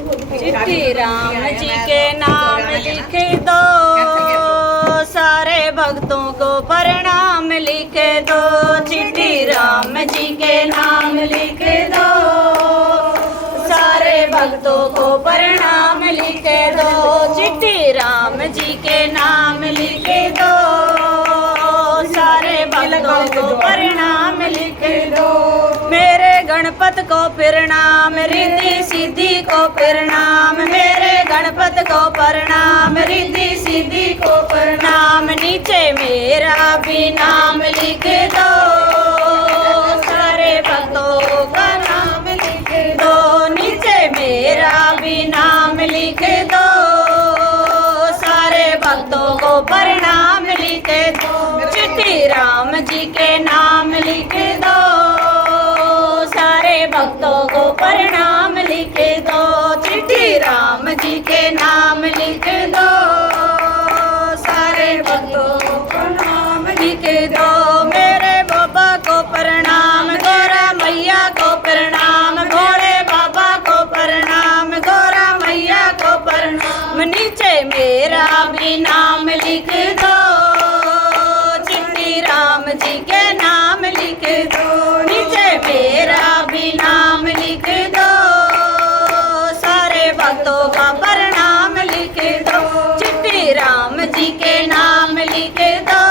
चिट्ठी राम जी के नाम लिख दो, सारे भक्तों को प्रणाम लिख दो। चिट्ठी राम जी के नाम लिख दो, सारे भक्तों को प्रणाम लिख दो। चिट्ठी राम जी के नाम लिख दो, सारे भक्तों को प्रणाम लिख दो। मेरे गणपत को प्रणाम, रिद्धि सिद्धि को प्रणाम। मेरे गणपत को प्रणाम, रिद्धि सिद्धि को प्रणाम। नीचे मेरा भी नाम लिख दो, सारे भक्तों का नाम लिख दो। नीचे मेरा भी नाम लिख दो, सारे भक्तों को प्रणाम लिख दो। चिट्ठी राम जी के नाम लिख दो, सारे भक्तों को प्रणाम लिख दो। चिट्ठी राम जी के नाम लिख दो, सारे भक्तों को प्रणाम लिख दो। मेरे बाबा को प्रणाम, गौरा मैया को प्रणाम। भोले बाबा को प्रणाम, गौरा मैया को प्रणाम। नीचे मेरा भी नाम लिख दो, चिट्ठी राम जी के नाम लिख दो। नीचे मेरा भी नाम लिख दो, सारे भक्तों का प्रणाम लिख दो। चिट्ठी राम जी के नाम लिख दो,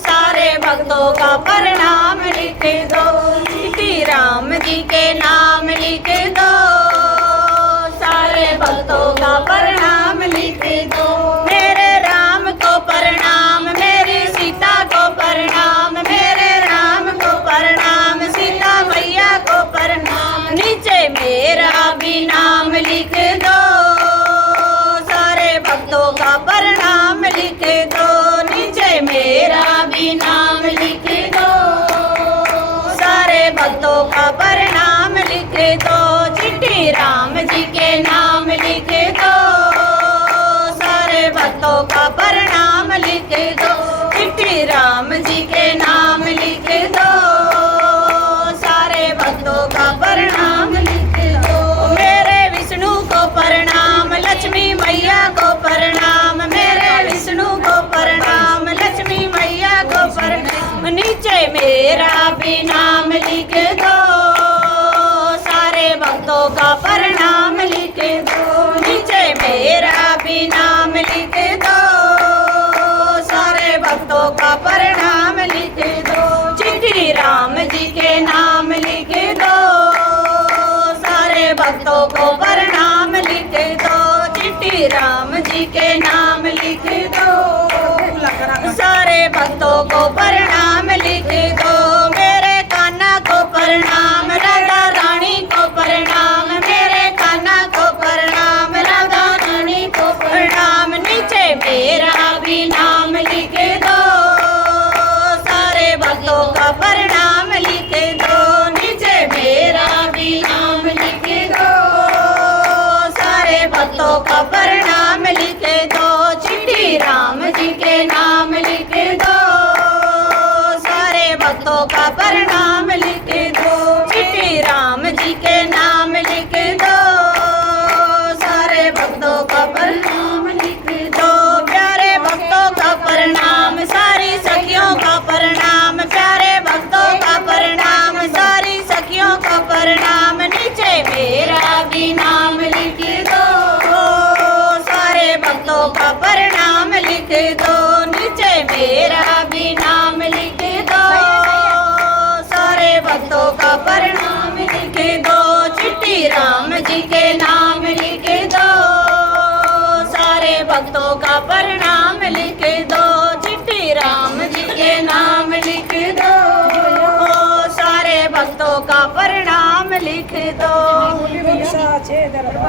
सारे भक्तों का प्रणाम लिख दो। चिट्ठी राम जी के नाम लिख दो, सारे भक्तों का प्रणाम लिख दो। मेरे राम को प्रणाम, मेरी सीता को प्रणाम। मेरे राम को प्रणाम, सीता मैया को प्रणाम। नीचे मेरा भी नाम लिख दो, सारे भक्तों का प्रणाम लिख दो। नीचे मेरा भी नाम लिख दो, सारे भक्तों का प्रणाम लिख दो। चिट्ठी राम जी के नाम लिख दो, सारे भक्तों का प्रणाम लिख दो। चिट्ठी राम जी के नाम लिख दो, सारे भक्तों का प्रणाम लिख दो। मेरे विष्णु को प्रणाम, लक्ष्मी मैया को प्रणाम। मेरे विष्णु को प्रणाम, लक्ष्मी मैया को प्रणाम। नीचे मेरा भी नाम लिख दो, सारे भक्तों का प्रणाम लिख दो। नीचे मेरा भी नाम लिख दो, सारे भक्तों का प्रणाम लिख दो। चिट्ठी राम जी के नाम लिख दो, सारे भक्तों को प्रणाम लिख दो। चिट्ठी राम जी के नाम लिख दो, सारे भक्तों को प्रणाम लिख दो। मेरे कान्हा को प्रणाम, राधा रानी को प्रणाम। मेरे कान्हा को प्रणाम, राधा रानी को प्रणाम। नीचे मेरा भी नाम लिख दो, सारे भक्तों का प्रणाम लिख दो। नीचे मेरा भी नाम लिख दो, सारे भक्तों का प्रणाम लिख दो। चिट्ठी राम जी के नाम लिख दो, सारे भक्तों का प्रणाम लिख दो। चिट्ठी राम जी के नाम लिख दो, सारे भक्तों का प्रणाम लिख दो। प्यारे भक्तों का प्रणाम, सारी सखियों का प्रणाम। प्यारे भक्तों का प्रणाम, सारी सखियों का प्रणाम। नीचे मेरा भी नाम लिख दो, सारे भक्तों का प्रणाम लिख दो। नीचे मेरा भी नाम लिख दो, सारे भक्तों का प्रणाम लिख दो। चिट्ठी राम जी के नाम लिख